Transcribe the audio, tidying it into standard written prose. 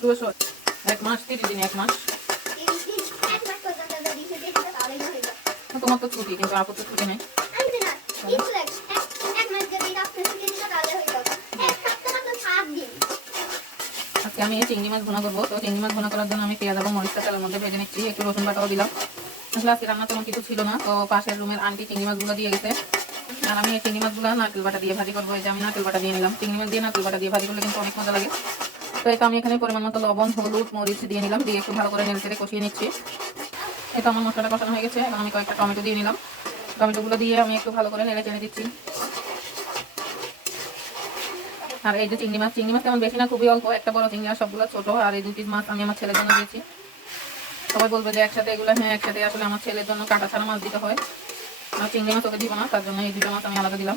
1 মাস 30 দিন 1 মাস। তোমার তো ছুটি, কিন্তু আপুর তো ছুটি নেই। আজকে আমি চিংড়ি মাছ ভুনা করবো। তো চিংড়ি মাছ ভুনা করার জন্য আমি পেঁয়াজ এবং মরিচটা তেলের মধ্যে ভেজে নিচ্ছি, একটু রসুন বাটাও দিলাম। আসলে আজকে রান্না তেমন কিছু ছিল না, তো পাশের রুমের আন্টি চিংড়ি মাছগুলো দিয়ে গেছে। আর আমি এই চিংড়ি মাছগুলো নারকেল বাটা দিয়ে ভাজি করবো। এই যে আমি নারকেল বাটা দিয়ে নিলাম। চিংড়ি মাছ দিয়ে নারকেল বাটা দিয়ে ভাজি করলে কিন্তু অনেক মজা লাগে। তো এটা আমি এখানে পরিমাণ মতো লবণ, হলুদ, মরিচ দিয়ে নিলাম, দিয়ে একটু ভালো করে নেড়ে কষিয়ে নিচ্ছি। এটা আমার মশলাটা কষানো হয়ে গেছে। এখন আমি কয়েকটা টমেটো দিয়ে নিলাম। টমেটোগুলো দিয়ে আমি একটু ভালো করে নেড়ে চেড়ে দিচ্ছি। আর এই যে চিংড়ি মাছ তেমন বেশি না, খুবই অল্প, একটা বড় চিংড়ি আর সবগুলো ছোট। আর এই 2 পিস মাছ আমি আমার ছেলের জন্য দিয়েছি। সবাই বলবে যে একসাথে এগুলো, হ্যাঁ একসাথে, আসলে আমার ছেলের জন্য কাটা ছাড়া মাছ দিতে হয়। আর চিংড়ি মাছ ওকে দিব না, তার জন্য এই 2টা মাছ আমি আলাদা দিলাম।